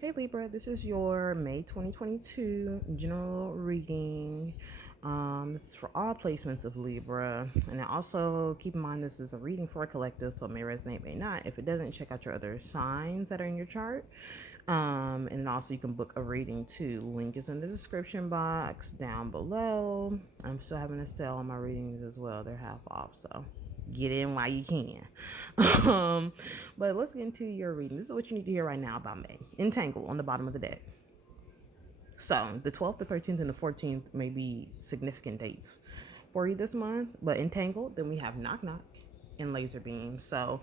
Hey Libra, this is your May 2022 general reading. This is for all placements of Libra. And also keep in mind this is a reading for a collective, so it may resonate, may not. If it doesn't, check out your other signs that are in your chart. And also you can book a reading too. Link is in the description box down below. I'm still having a sale on my readings as well. They're half off, so get in while you can. um, but let's get into your reading. This is what you need to hear right now about May. Entangle on the bottom of the deck. So the 12th, the 13th, and the 14th may be significant dates for you this month. But entangled, then we have knock knock and laser beam. So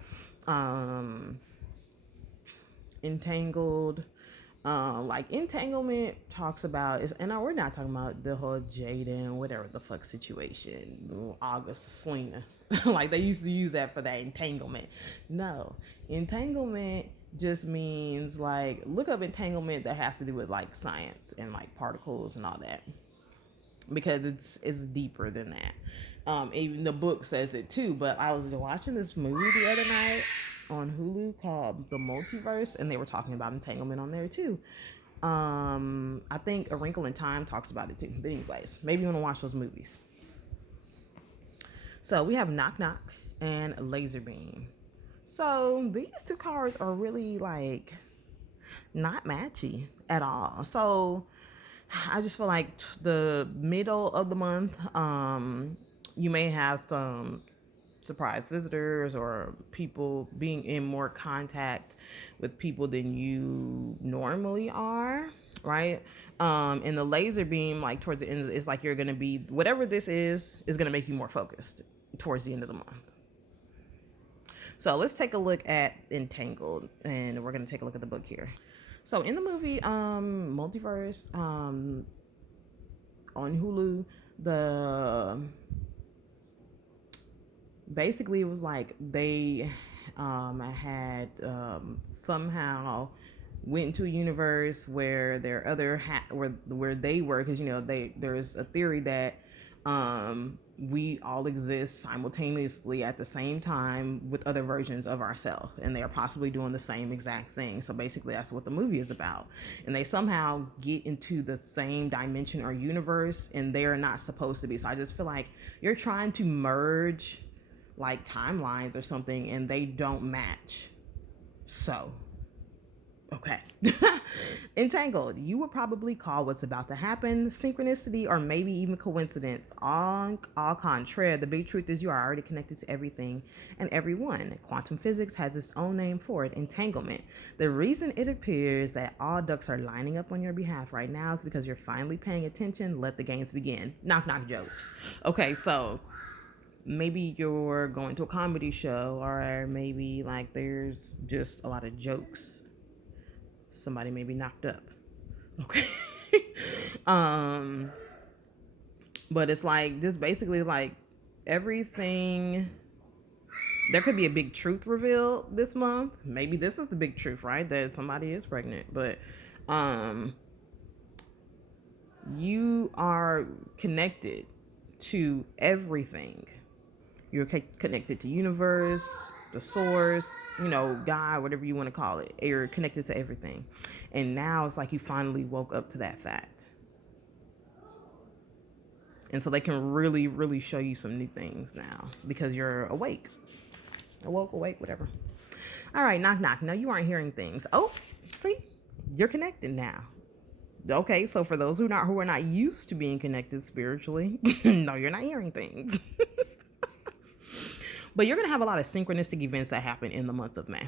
entangled, like entanglement talks about is, and we're not talking about the whole Jaden whatever the fuck situation, August Selena, like they used to use that for that entanglement. No, entanglement just means like look up entanglement that has to do with like science and like particles and all that, because it's deeper than that. Even the book says it too. But I was watching this movie the other night on Hulu called The Multiverse, and they were talking about entanglement on there too. I think A Wrinkle in Time talks about it too. But anyways, maybe you want to watch those movies. So we have knock knock and laser beam. So these two cards are really like not matchy at all. So I just feel like the middle of the month, you may have some surprise visitors or people being in more contact with people than you normally are, right? And the laser beam, like towards the end, it's like you're gonna be whatever this is gonna make you more focused towards the end of the month. So let's take a look at Entangled, and we're gonna take a look at the book here. So in the movie Multiverse on Hulu, the basically it was like they had somehow went into a universe where their other where they were, because you know there's a theory that we all exist simultaneously at the same time with other versions of ourselves, and they are possibly doing the same exact thing. So basically that's what the movie is about, and they somehow get into the same dimension or universe, and they are not supposed to be. So I just feel like you're trying to merge like timelines or something and they don't match. So okay. Entangled, you would probably call what's about to happen synchronicity or maybe even coincidence. All contraire, the big truth is you are already connected to everything and everyone. Quantum physics has its own name for it, entanglement. The reason it appears that all ducks are lining up on your behalf right now is because you're finally paying attention. Let the games begin. Knock knock jokes. Okay, so maybe you're going to a comedy show, or maybe like there's just a lot of jokes. Somebody may be knocked up. Okay. um but it's like just basically like everything, there could be a big truth revealed this month. Maybe this is the big truth, right? That somebody is pregnant. But you are connected to everything. You're connected to universe, the source, you know, God, whatever you want to call it. You're connected to everything. And now it's like you finally woke up to that fact. And so they can really, really show you some new things now because you're awake. Awoke, awake, whatever. All right, knock, knock. No, you aren't hearing things. Oh, see, you're connected now. Okay, so for those who are not used to being connected spiritually, no, you're not hearing things. But you're going to have a lot of synchronistic events that happen in the month of May.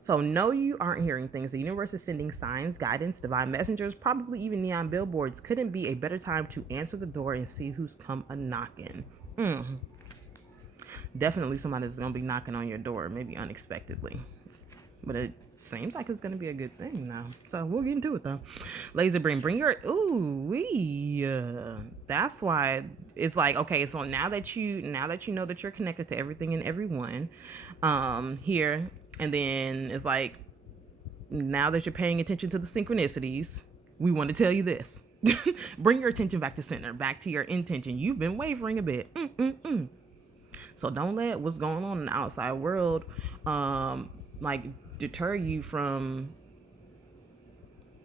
So no, you aren't hearing things. The universe is sending signs, guidance, divine messengers, probably even neon billboards. Couldn't be a better time to answer the door and see who's come a knocking. Definitely somebody's going to be knocking on your door, maybe unexpectedly. But it seems like it's going to be a good thing now. So we'll get into it though. Laser beam, bring your that's why it's like, okay, so now that you know that you're connected to everything and everyone here, and then it's like, now that you're paying attention to the synchronicities, we want to tell you this. Bring your attention back to center, back to your intention. You've been wavering a bit. So don't let what's going on in the outside world like deter you from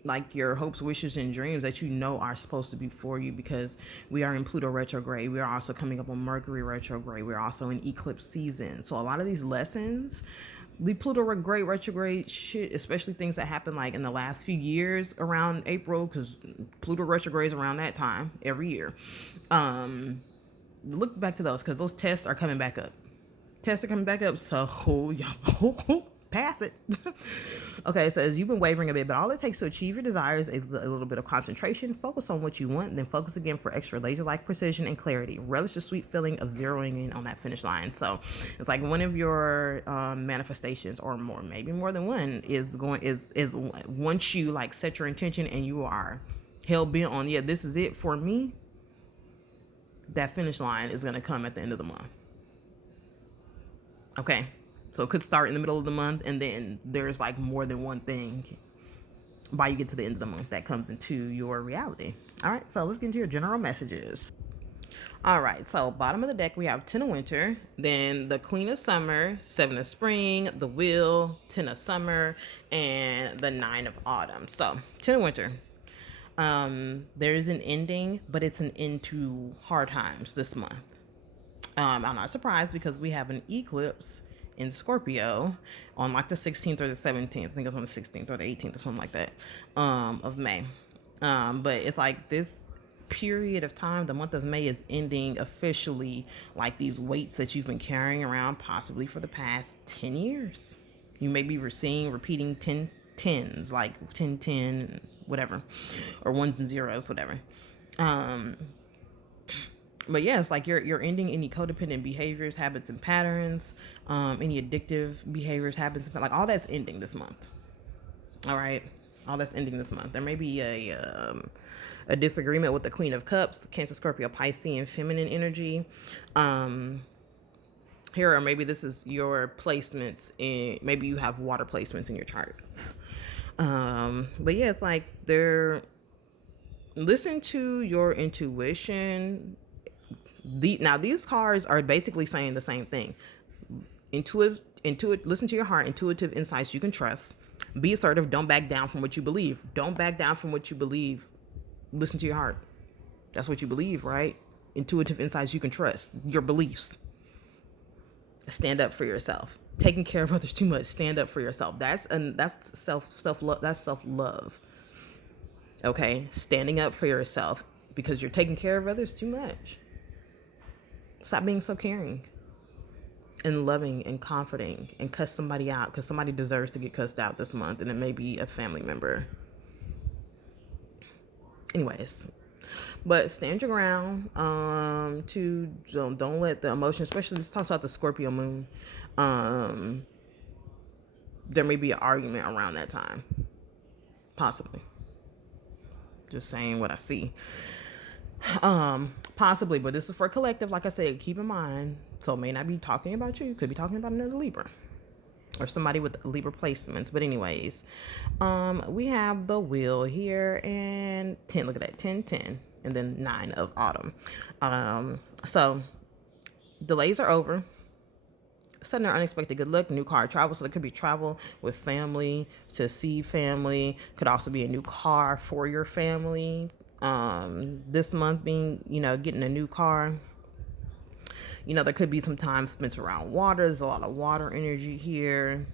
like your hopes, wishes, and dreams that you know are supposed to be for you, because we are in Pluto retrograde. We are also coming up on Mercury retrograde. We're also in eclipse season. So a lot of these lessons, the Pluto great retrograde shit, especially things that happen like in the last few years around April, because Pluto retrogrades around that time every year. Look back to those, because those tests are coming back up. Tests are coming back up, so y'all pass it. Okay, so as you've been wavering a bit, but all it takes to achieve your desires is a little bit of concentration. Focus on what you want, and then focus again for extra laser-like precision and clarity. Relish the sweet feeling of zeroing in on that finish line. So it's like one of your manifestations, or more, maybe more than one, is once you like set your intention and you are hell bent on, yeah, this is it for me. That finish line is going to come at the end of the month. Okay. So it could start in the middle of the month, and then there's like more than one thing by you get to the end of the month that comes into your reality. All right, so let's get into your general messages. All right, so bottom of the deck, we have 10 of winter, then the Queen of Summer, 7 of spring, the Wheel, 10 of summer, and the 9 of autumn. So 10 of winter. There is an ending, but it's an end to hard times this month. I'm not surprised, because we have an eclipse in Scorpio on like the 16th or the 17th. I think it's on the 16th or the 18th or something like that, of May. But it's like this period of time, the month of May, is ending officially, like these weights that you've been carrying around possibly for the past 10 years. You may be seeing repeating 10 tens, like 10 10 whatever, or ones and zeros, whatever. But yeah, it's like you're ending any codependent behaviors, habits, and patterns, any addictive behaviors, habits, like all that's ending this month. All right, all that's ending this month. There may be a disagreement with the Queen of Cups, Cancer, Scorpio, Piscean, feminine energy. Here, or maybe this is your placements in. Maybe you have water placements in your chart. But yeah, it's like listen to your intuition. Now these cards are basically saying the same thing. Listen to your heart, intuitive insights you can trust. Be assertive, don't back down from what you believe. Don't back down from what you believe. Listen to your heart. That's what you believe, right? Intuitive insights you can trust. Your beliefs. Stand up for yourself. Taking care of others too much. Stand up for yourself. That's self-love. That's self-love. Okay? Standing up for yourself because you're taking care of others too much. Stop being so caring and loving and comforting, and cuss somebody out, because somebody deserves to get cussed out this month, and it may be a family member. Anyways, but stand your ground. Don't let the emotion, especially this talks about the Scorpio moon. There may be an argument around that time, possibly. Just saying what I see. Possibly, but this is for collective. Like I said, keep in mind, so it may not be talking about you, could be talking about another Libra or somebody with Libra placements. But anyways, we have the Wheel here, and 10, look at that, 10 10, and then 9 of autumn. So delays are over. Sudden or unexpected good luck, new car, travel. So there could be travel with family, to see family. Could also be a new car for your family. This month being, getting a new car. There could be some time spent around water. There's a lot of water energy here.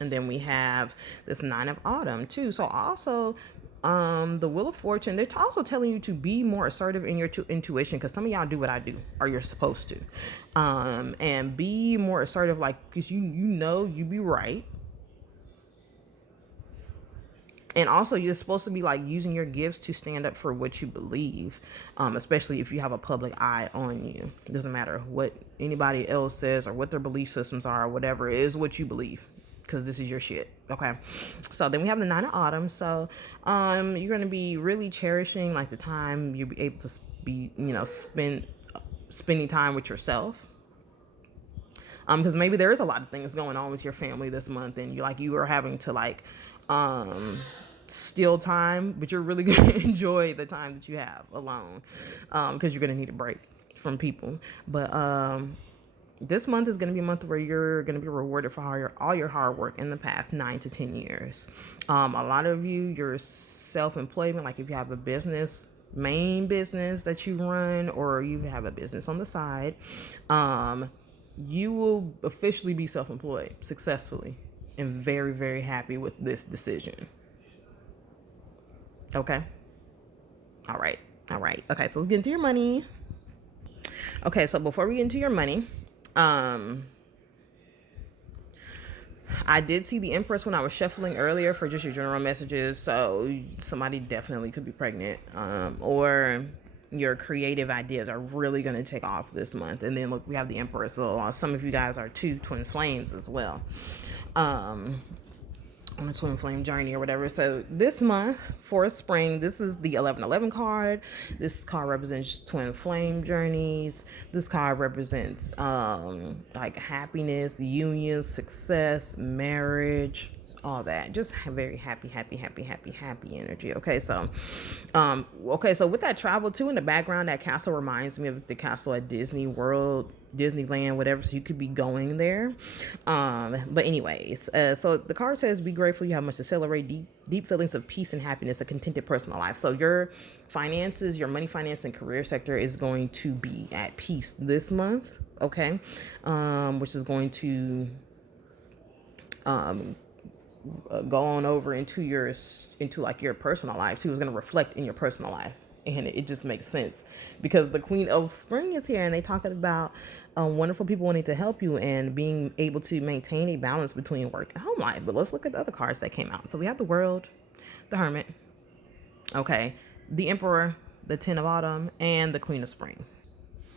And then we have this 9 of autumn too. So also, the Wheel of Fortune, they're also telling you to be more assertive in your intuition, because some of y'all do what I do, or you're supposed to. And be more assertive, like, because you be right. And also, you're supposed to be like using your gifts to stand up for what you believe, especially if you have a public eye on you. It doesn't matter what anybody else says or what their belief systems are or whatever. It is what you believe, because this is your shit. Okay. So then we have the 9 of autumn. So you're going to be really cherishing like the time you'll be able to be, spending time with yourself. Because maybe there is a lot of things going on with your family this month, and you are having to steal time, but you're really going to enjoy the time that you have alone, because you're going to need a break from people. But This month is going to be a month where you're going to be rewarded for all your hard work in the past 9 to 10 years. A lot of you, your self-employment, like if you have a business, main business that you run, or you have a business on the side, you will officially be self-employed successfully and very, very happy with this decision. Okay. All right. All right. Okay. So let's get into your money. Okay. So before we get into your money, um, I did see the Empress when I was shuffling earlier for just your general messages. So somebody definitely could be pregnant, or your creative ideas are really going to take off this month. And then look, we have the Emperor. So some of you guys are two twin flames as well. On a twin flame journey or whatever. So this month for spring, this is the 1111 card. This card represents twin flame journeys. This card represents like happiness, union, success, marriage, all that. Just very happy energy. Okay, so with that travel too in the background, that castle reminds me of the castle at Disney World, Disneyland, whatever. So you could be going there. But anyways, so the card says, be grateful you have much to celebrate, deep feelings of peace and happiness, a contented personal life. So your finances, your money, finance, and career sector is going to be at peace this month. Okay. Which is going to go on over into like your personal life too. Is going to reflect in your personal life. And it just makes sense because the Queen of Spring is here and they talking about wonderful people wanting to help you and being able to maintain a balance between work and home life. But let's look at the other cards that came out. So we have the World, the Hermit, okay, the Emperor, the Ten of Autumn, and the Queen of Spring.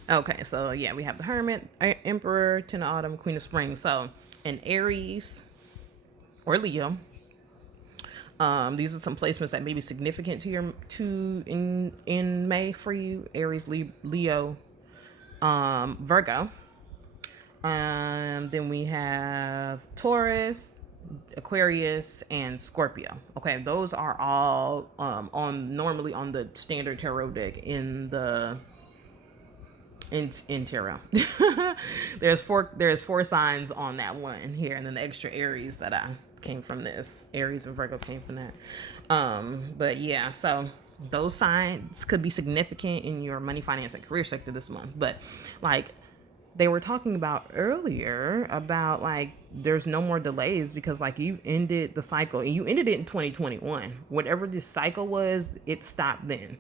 Okay, so yeah, we have the Hermit, Emperor, Ten of Autumn, Queen of Spring. So in Aries or Leo, these are some placements that may be significant to in May for you. Aries, Leo, Virgo. Then we have Taurus, Aquarius, and Scorpio. Okay, those are all normally on the standard tarot deck in tarot. there's four signs on that one here, and then the extra Aries that I came from this. Aries and Virgo came from that. But yeah, so those signs could be significant in your money, finance, and career sector this month. But like they were talking about earlier about like there's no more delays because like you ended the cycle and you ended it in 2021. Whatever this cycle was, it stopped then.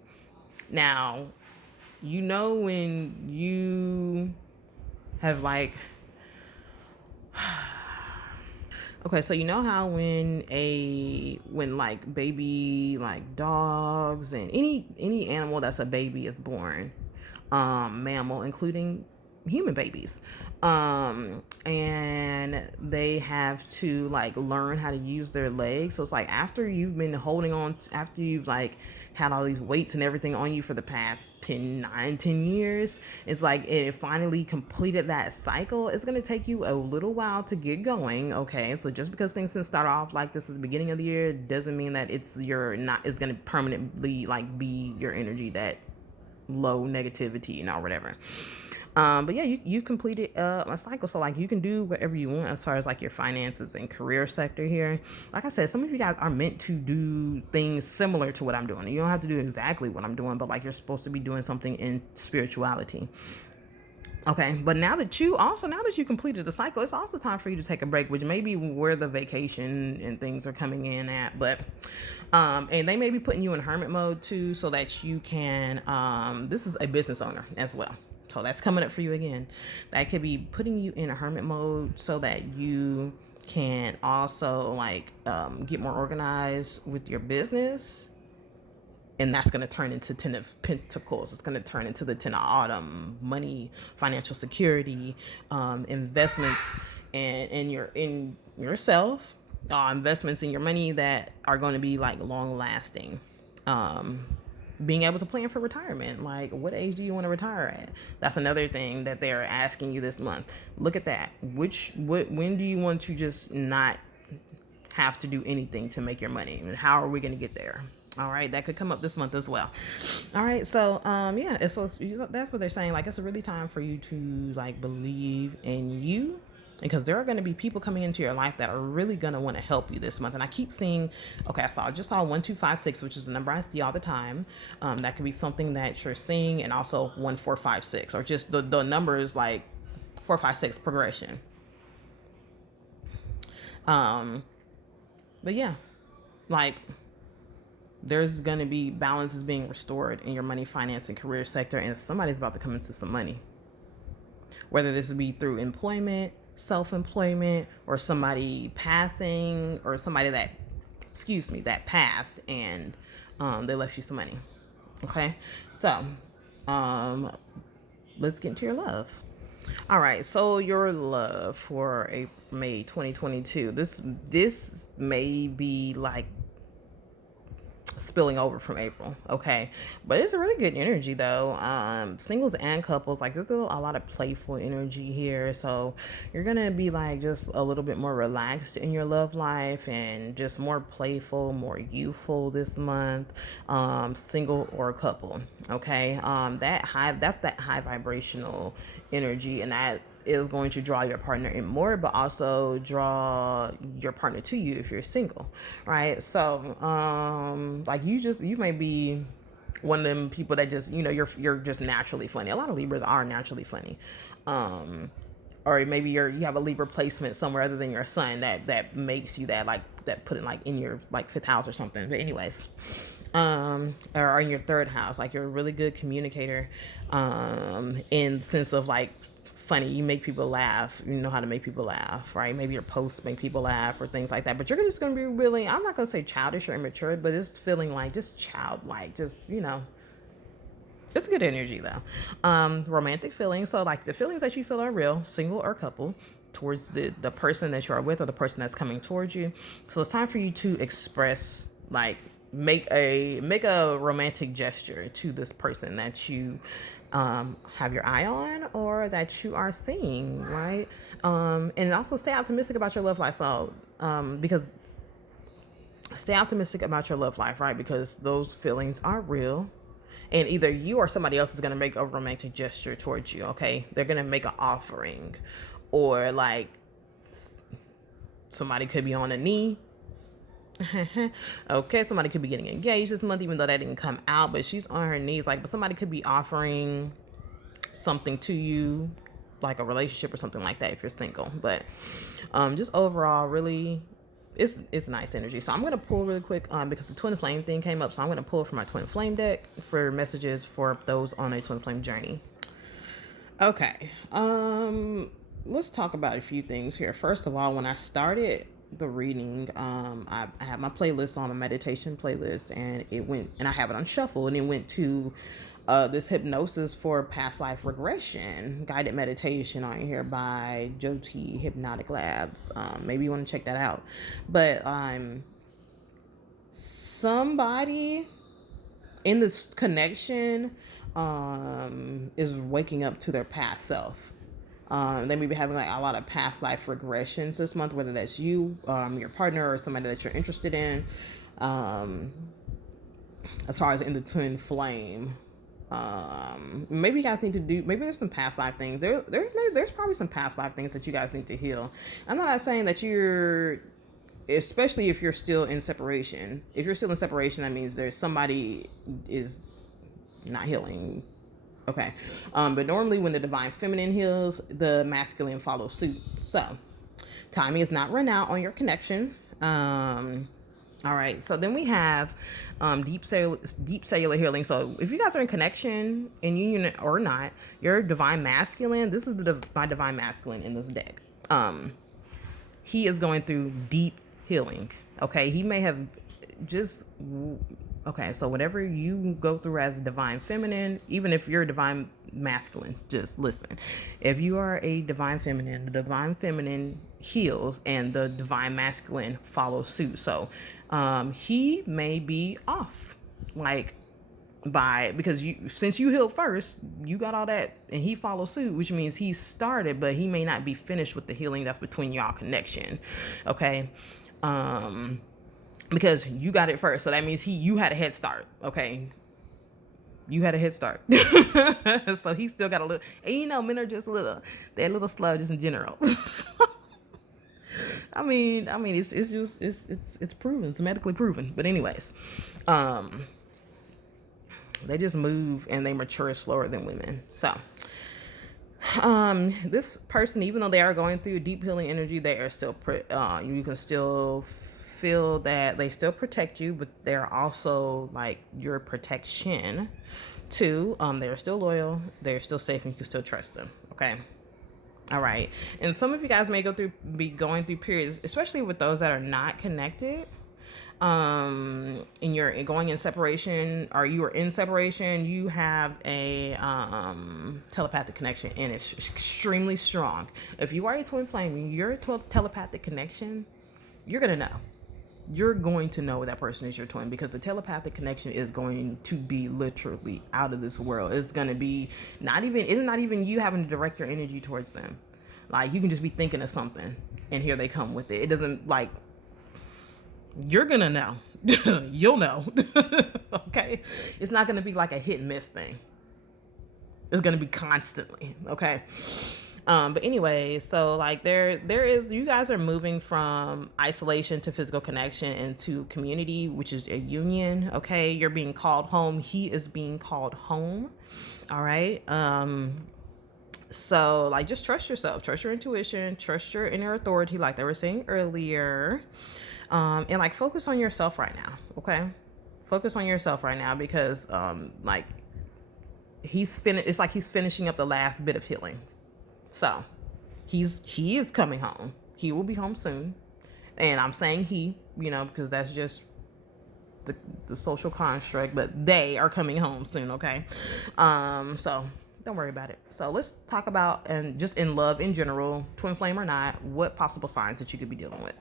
Now, you know when you have like okay, so you know how when like baby like dogs and any animal that's a baby is born, mammal, including human babies, and they have to like learn how to use their legs. So it's like after you've been holding on, after you've like had all these weights and everything on you for the past 10 years, it's like it finally completed that cycle. It's going to take you a little while to get going. Okay, so just because things can start off like this at the beginning of the year doesn't mean that it's going to permanently like be your energy that low negativity and or whatever. But yeah, you completed a cycle, so like you can do whatever you want as far as like your finances and career sector here. Like I said, some of you guys are meant to do things similar to what I'm doing. You don't have to do exactly what I'm doing, but like you're supposed to be doing something in spirituality. Okay, but now that you completed the cycle, it's also time for you to take a break, which may be where the vacation and things are coming in at. But and they may be putting you in hermit mode too, so that you can this is a business owner as well. So that's coming up for you again. That could be putting you in a hermit mode so that you can also like get more organized with your business. And that's going to turn into Ten of Pentacles. It's going to turn into the Ten of Autumn, money, financial security, investments in yourself, investments in your money that are going to be like long lasting. Being able to plan for retirement. Like, what age do you want to retire at? That's another thing that they're asking you this month. Look at that. When do you want to just not have to do anything to make your money? And how are we going to get there? All right, that could come up this month as well. All right, so yeah, that's what they're saying. Like, it's a really time for you to like believe in you, because there are going to be people coming into your life that are really going to want to help you this month. And I keep seeing, okay, I just saw 1256, which is a number I see all the time. That could be something that you're seeing, and also 1456, or just the numbers like 456 progression. Um, but yeah, like there's going to be balances being restored in your money, finance, and career sector, and somebody's about to come into some money. Whether this would be through employment, self-employment, or somebody passing, or somebody that, that passed and they left you some money. Okay, so let's get into your love. All right, so your love for May 2022. This may be like spilling over from April, okay, but it's a really good energy though. Singles and couples, like there's a lot of playful energy here, so you're gonna be like just a little bit more relaxed in your love life and just more playful, more youthful this month. Single or couple, okay. That's that high vibrational energy, and that is going to draw your partner in more, but also draw your partner to you if you're single, right? So like you may be one of them people that just, you're just naturally funny. A lot of Libras are naturally funny. Or maybe you have a Libra placement somewhere other than your sun that makes you that, like that, put it like in your like fifth house or something. But anyways, or in your third house, like you're a really good communicator, in the sense of like funny. You make people laugh. You know how to make people laugh, right? Maybe your posts make people laugh or things like that. But you're just going to be really, I'm not going to say childish or immature, but it's feeling like just childlike, just, it's good energy though. Romantic feelings. So like the feelings that you feel are real, single or couple, towards the person that you are with or the person that's coming towards you. So it's time for you to express, like make a romantic gesture to this person that you have your eye on or that you are seeing, right? And also stay optimistic about your love life. So because stay optimistic about your love life, right? Because those feelings are real. And either you or somebody else is going to make a romantic gesture towards you, okay? They're going to make an offering, or like somebody could be on a knee. Okay, somebody could be getting engaged this month, even though that didn't come out, but she's on her knees, like, but somebody could be offering something to you, like a relationship or something like that if you're single. But just overall, really, it's nice energy. So I'm gonna pull really quick because the twin flame thing came up, so I'm gonna pull from my twin flame deck for messages for those on a twin flame journey. Okay, let's talk about a few things here. First of all, when I started the reading, I had my playlist on, a meditation playlist, and it went, and I have it on shuffle, and it went to this hypnosis for past life regression guided meditation on here by Jyoti Hypnotic Labs. Maybe you want to check that out. But somebody in this connection is waking up to their past self. They may be having like a lot of past life regressions this month, whether that's you, your partner, or somebody that you're interested in. As far as in the twin flame, maybe you guys need to do, maybe there's some past life things. There's probably some past life things that you guys need to heal. I'm not saying that you're, especially if you're still in separation. If you're still in separation, that means there's somebody is not healing. Okay. But normally when the divine feminine heals, the masculine follows suit. So timing is not run out on your connection. All right. So then we have deep cellular healing. So if you guys are in connection, in union or not, your divine masculine, this is my divine masculine in this deck. He is going through deep healing. Okay. He may have just... Okay, so whatever you go through as a divine feminine, even if you're a divine masculine, just listen. If you are a divine feminine, the divine feminine heals and the divine masculine follows suit. So he may be off, like, because since you healed first, you got all that, and he follows suit, which means he started, but he may not be finished with the healing that's between y'all connection. Okay. because you got it first. So that means you had a head start. Okay. You had a head start. So he still got a little, and you know, men are just they're a little slow just in general. It's proven, it's medically proven. But anyways, they just move and they mature slower than women. So, this person, even though they are going through deep healing energy, they are still, you can still feel that they still protect you, but they're also like your protection too. They're still loyal, they're still safe, and you can still trust them. Okay. All right. And some of you guys may be going through periods, especially with those that are not connected. And you're going in separation, or you are in separation, you have a telepathic connection, and it's extremely strong. If you are a twin flame, your telepathic connection, you're going to know. You're going to know that person is your twin, because the telepathic connection is going to be literally out of this world. It's going to be it's not even you having to direct your energy towards them. Like, you can just be thinking of something and here they come with it. It doesn't, like, you're going to know. You'll know. Okay. It's not going to be like a hit and miss thing. It's going to be constantly. Okay. But anyway, so like there is, you guys are moving from isolation to physical connection into community, which is a union. Okay. You're being called home. He is being called home. All right. So like, just trust yourself, trust your intuition, trust your inner authority, like they were saying earlier. And like, focus on yourself right now. Okay. Focus on yourself right now, because, like it's like he's finishing up the last bit of healing. So he is coming home. He will be home soon. And I'm saying he, because that's just the social construct, but they are coming home soon. Okay. So don't worry about it. So let's talk about, and just in love in general, twin flame or not, what possible signs that you could be dealing with.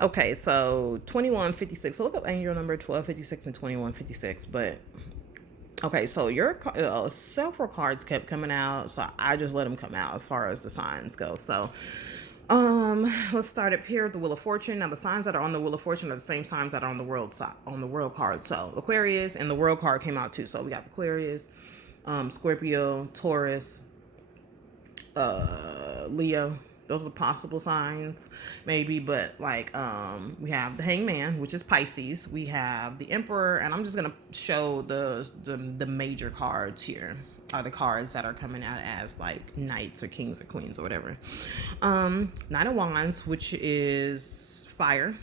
Okay. So 2156. So look up angel number 1256 and 2156, but okay, so your several cards kept coming out, so I just let them come out as far as the signs go. So, let's start up here with the Wheel of Fortune. Now, the signs that are on the Wheel of Fortune are the same signs that are on the world card. So, Aquarius, and the World card came out too. So we got Aquarius, Scorpio, Taurus, Leo. Those are the possible signs, maybe, but like, we have the Hangman, which is Pisces. We have the Emperor, and I'm just gonna show the major cards here, are the cards that are coming out as like knights or kings or queens or whatever. Nine of Wands, which is fire,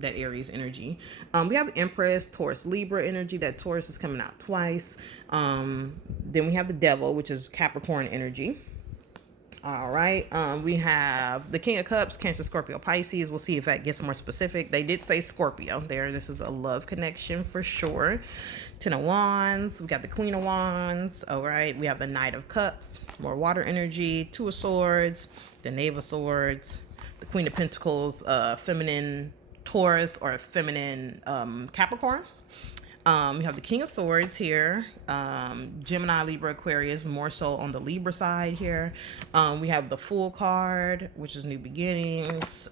that Aries energy. We have Empress, Taurus, Libra energy. That Taurus is coming out twice. Then we have the Devil, which is Capricorn energy. All right. We have the King of Cups, Cancer, Scorpio, Pisces. We'll see if that gets more specific. They did say Scorpio there. This is a love connection for sure. Ten of Wands. We got the Queen of Wands. All right. We have the Knight of Cups, more water energy. Two of Swords, the Knave of Swords, the Queen of Pentacles, feminine Taurus or feminine Capricorn. We have the King of Swords here, Gemini, Libra, Aquarius, more so on the Libra side here. We have the Fool card, which is new beginnings,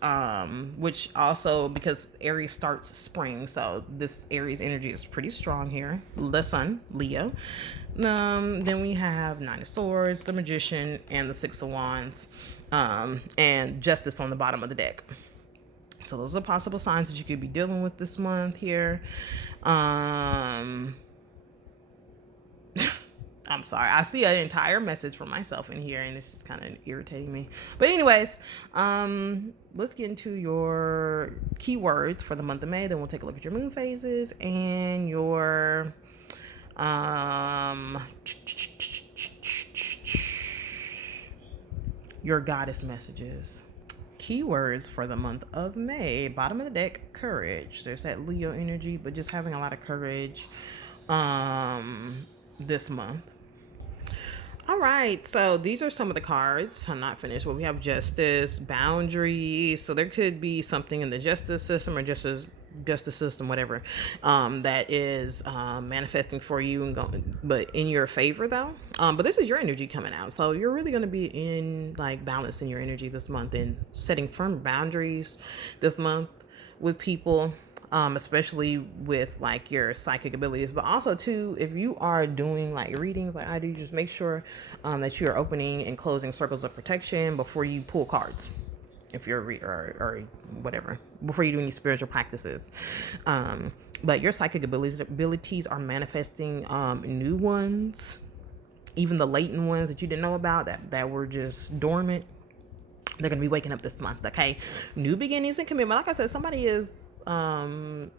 which also, because Aries starts spring, so this Aries energy is pretty strong here. The Sun, Leo. Then we have Nine of Swords, the Magician, and the Six of Wands, and Justice on the bottom of the deck. So those are possible signs that you could be dealing with this month here. I'm sorry. I see an entire message for myself in here, and it's just kind of irritating me. But anyways, let's get into your keywords for the month of May. Then we'll take a look at your moon phases and your goddess messages. Keywords for the month of May. Bottom of the deck, courage. There's that Leo energy, but just having a lot of courage this month. All right, so these are some of the cards. I'm not finished, but we have justice, boundaries. So there could be something in the justice system or justice system, whatever, that is manifesting for you and but in your favor though. But this is your energy coming out, so you're really going to be in like balancing your energy this month and setting firm boundaries this month with people, especially with like your psychic abilities. But also too, if you are doing like readings like I do, just make sure that you are opening and closing circles of protection before you pull cards. If you're or whatever, before you do any spiritual practices. But your psychic abilities are manifesting new ones, even the latent ones that you didn't know about that were just dormant. They're going to be waking up this month. Okay, new beginnings and commitment. Like I said, somebody is getting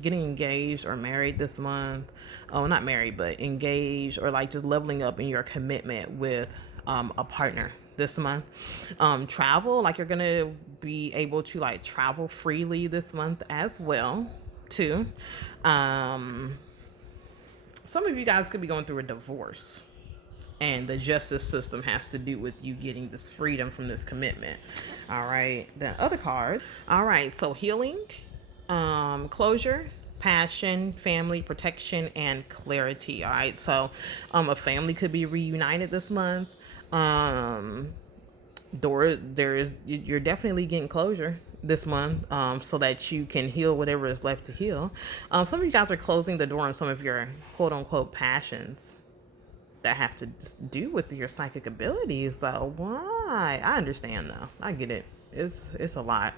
engaged or married this month. Oh, not married, but engaged, or like just leveling up in your commitment with a partner this month. Travel, like you're gonna be able to like travel freely this month as well too. Some of you guys could be going through a divorce, and the justice system has to do with you getting this freedom from this commitment. All right, the other card. All right, so healing, closure, passion, family, protection, and clarity. All right, so a family could be reunited this month. You're definitely getting closure this month, so that you can heal whatever is left to heal. Some of you guys are closing the door on some of your quote unquote passions that have to do with your psychic abilities. So why? I understand though. I get it. It's a lot.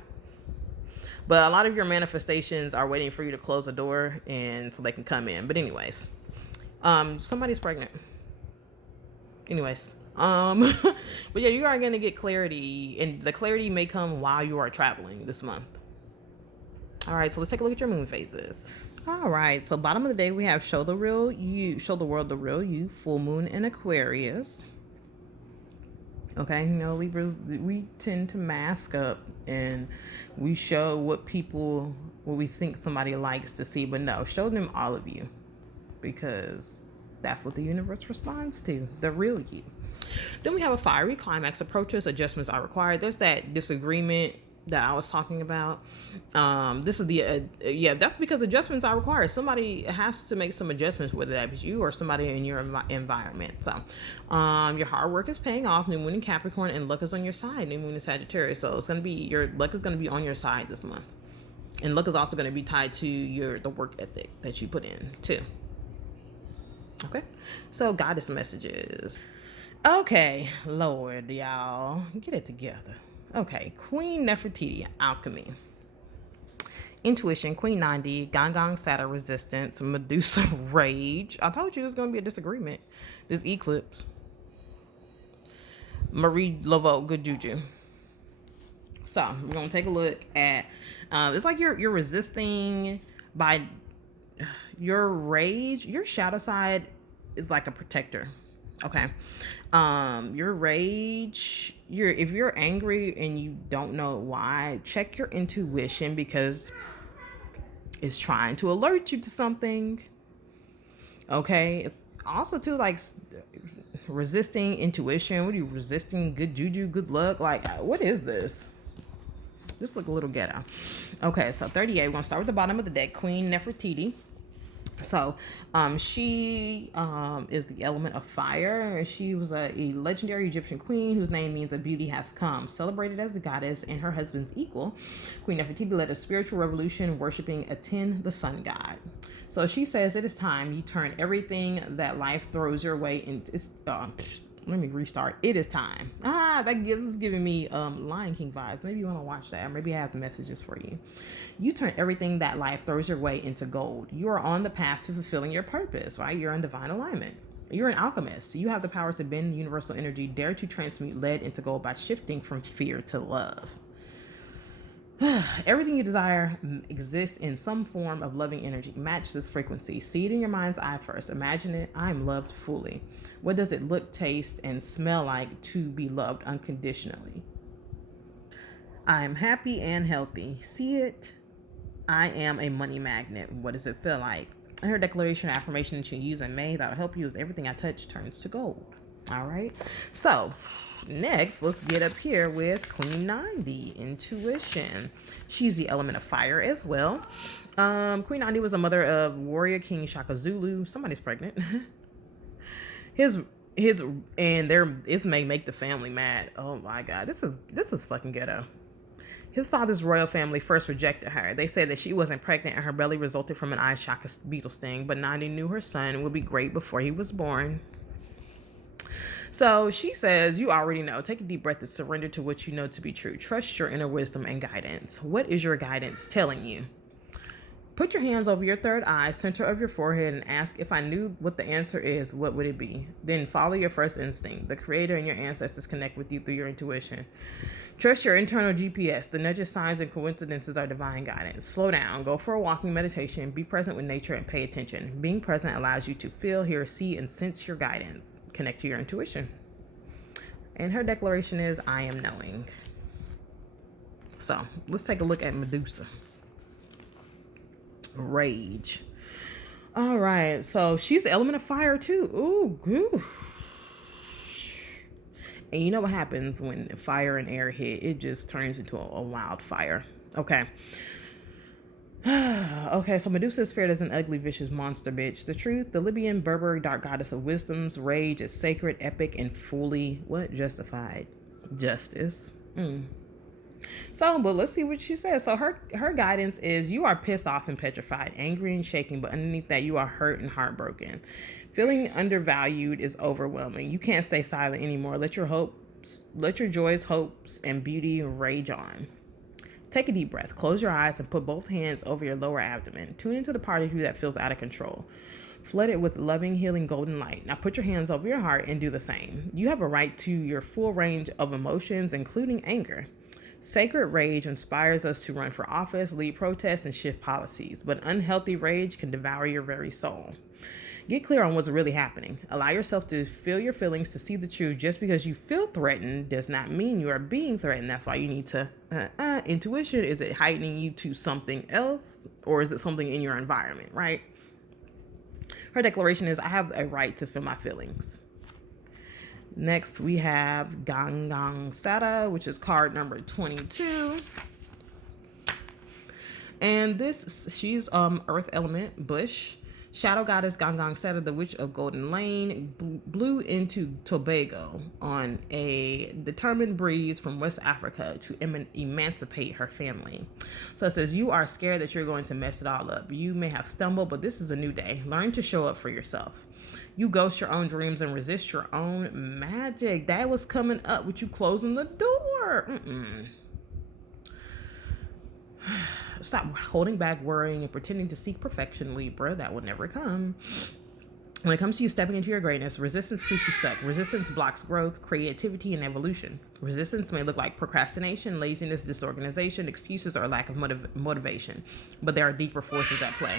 But a lot of your manifestations are waiting for you to close the door and so they can come in. But anyways, somebody's pregnant. Anyways, but yeah, you are going to get clarity, and the clarity may come while you are traveling this month. All right, so let's take a look at your moon phases. All right, so bottom of the day, we have show the real you, show the world the real you, full moon in Aquarius. Okay, you know, Libras, we tend to mask up and we show what we think somebody likes to see, but no, show them all of you, because that's what the universe responds to, the real you. Then we have a fiery climax approaches, adjustments are required. There's that disagreement that I was talking about. This is that's because adjustments are required. Somebody has to make some adjustments, whether that be you or somebody in your environment. So your hard work is paying off. New moon in Capricorn, and luck is on your side. New moon in Sagittarius, so it's going to be, your luck is going to be on your side this month, and luck is also going to be tied to the work ethic that you put in too. Okay, so goddess messages. Okay, Lord, y'all, get it together. Okay, Queen Nefertiti, alchemy, intuition, Queen 90, Gong Saturn resistance, Medusa rage. I told you there's gonna be a disagreement. This eclipse. Marie Laveau, good juju. So we're gonna take a look at. It's like you're resisting by your rage. Your shadow side is like a protector. Okay. Your rage, if you're angry and you don't know why, check your intuition, because it's trying to alert you to something. Okay. Also too, like resisting intuition. What are you resisting? Good juju, good luck. Like, what is this? This look a little ghetto. Okay, so 38. We're gonna start with the bottom of the deck. Queen Nefertiti. So she is the element of fire. She was a legendary Egyptian queen whose name means that beauty has come. Celebrated as the goddess and her husband's equal, Queen Nefertiti led a spiritual revolution worshiping Aten, the sun god. So she says it is time you turn everything that life throws your way into. Let me restart. It is time. That is giving me Lion King vibes. Maybe you want to watch that, or maybe it has messages for you. You turn everything that life throws your way into gold. You are on the path to fulfilling your purpose, right? You're in divine alignment. You're an alchemist. You have the power to bend universal energy, dare to transmute lead into gold by shifting from fear to love. Everything you desire exists in some form of loving energy. Match this frequency. See it in your mind's eye first. Imagine it. I'm loved fully. What does it look, taste, and smell like to be loved unconditionally? I'm happy and healthy. See it. I am a money magnet. What does it feel like? Her declaration or affirmation that you use in May that'll help you is everything I touch turns to gold. All right. So next, let's get up here with Queen 90, intuition. She's the element of fire as well. Queen 90 was a mother of warrior King Shaka Zulu. Somebody's pregnant. This may make the family mad. Oh my God, this is fucking ghetto. His father's royal family first rejected her. They said that she wasn't pregnant and her belly resulted from an eye shock beetle sting, but Nani knew her son would be great before he was born. So she says, you already know. Take a deep breath and surrender to what you know to be true. Trust your inner wisdom and guidance. What is your guidance telling you? Put your hands over your third eye, center of your forehead, and ask, if I knew what the answer is, what would it be? Then follow your first instinct. The creator and your ancestors connect with you through your intuition. Trust your internal GPS. The nudges, signs, and coincidences are divine guidance. Slow down. Go for a walking meditation. Be present with nature and pay attention. Being present allows you to feel, hear, see, and sense your guidance. Connect to your intuition. And her declaration is, I am knowing. So let's take a look at Medusa. Rage. All right, so she's the element of fire too. Ooh. And you know what happens when fire and air hit? It just turns into a wildfire. Okay. Okay, so Medusa is feared as an ugly, vicious monster bitch. The truth, the Libyan Berber dark goddess of wisdom's rage is sacred, epic, and fully justified. Justice. So, but let's see what she says. So her guidance is, you are pissed off and petrified, angry and shaking, but underneath that you are hurt and heartbroken. Feeling undervalued is overwhelming. You can't stay silent anymore. Let your joys, hopes, and beauty rage on. Take a deep breath, close your eyes, and put both hands over your lower abdomen. Tune into the part of you that feels out of control. Flood it with loving, healing, golden light. Now put your hands over your heart and do the same. You have a right to your full range of emotions, including anger. Sacred rage inspires us to run for office, lead protests, and shift policies, but unhealthy rage can devour your very soul. Get clear on what's really happening. Allow yourself to feel your feelings, to see the truth. Just because you feel threatened does not mean you are being threatened. That's why you need to, intuition, is it heightening you to something else, or is it something in your environment, right? Her declaration is, I have a right to feel my feelings. Next, we have Gangang Sata, which is card number 22. And she's Earth Element, Bush. Shadow Goddess Gangang Sata, the Witch of Golden Lane, blew into Tobago on a determined breeze from West Africa to emancipate her family. So it says, you are scared that you're going to mess it all up. You may have stumbled, but this is a new day. Learn to show up for yourself. You ghost your own dreams and resist your own magic. That was coming up with you closing the door. Stop holding back, worrying, and pretending to seek perfection, Libra. That will never come. When it comes to you stepping into your greatness, resistance keeps you stuck. Resistance blocks growth, creativity, and evolution. Resistance may look like procrastination, laziness, disorganization, excuses, or lack of motivation, but there are deeper forces at play.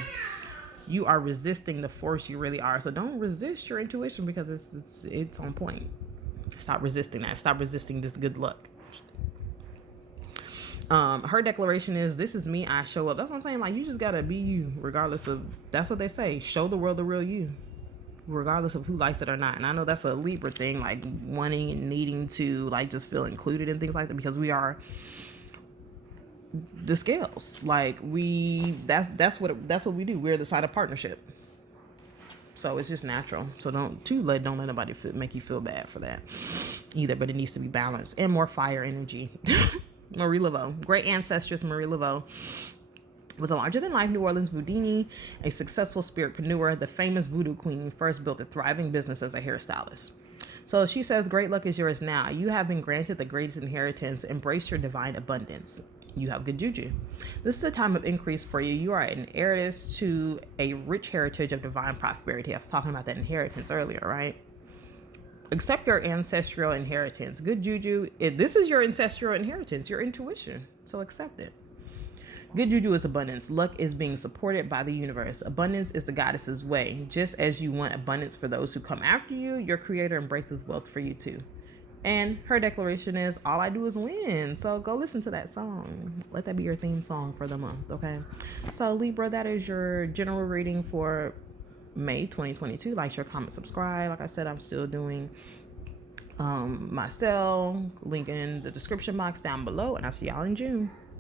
You are resisting the force you really are. So don't resist your intuition, because it's on point. Stop resisting that. Stop resisting this good luck. Her declaration is, this is me, I show up. That's what I'm saying. Like, you just gotta be you, regardless of, that's what they say. Show the world the real you, regardless of who likes it or not. And I know that's a Libra thing, like wanting and needing to like just feel included in things like that, because we are the scales. Like that's what we do. We're the sign of partnership. So it's just natural. So don't let anybody make you feel bad for that either. But it needs to be balanced and more fire energy. Marie Laveau, great ancestress Marie Laveau, was a larger-than-life New Orleans Voudini, a successful spiritpreneur. The famous voodoo queen first built a thriving business as a hairstylist. So she says, great luck is yours now. You have been granted the greatest inheritance. Embrace your divine abundance. You have good juju. This is a time of increase for you. You are an heiress to a rich heritage of divine prosperity. I was talking about that inheritance earlier, right? Accept your ancestral inheritance. Good juju. This is your ancestral inheritance, your intuition. So accept it. Good juju is abundance. Luck is being supported by the universe. Abundance is the goddess's way. Just as you want abundance for those who come after you, your creator embraces wealth for you too. And her declaration is, all I do is win. So go listen to that song. Let that be your theme song for the month, okay? So Libra, that is your general reading for May 2022. Like, share, comment, subscribe. Like I said, I'm still doing my sale. Link in the description box down below. And I'll see y'all in June.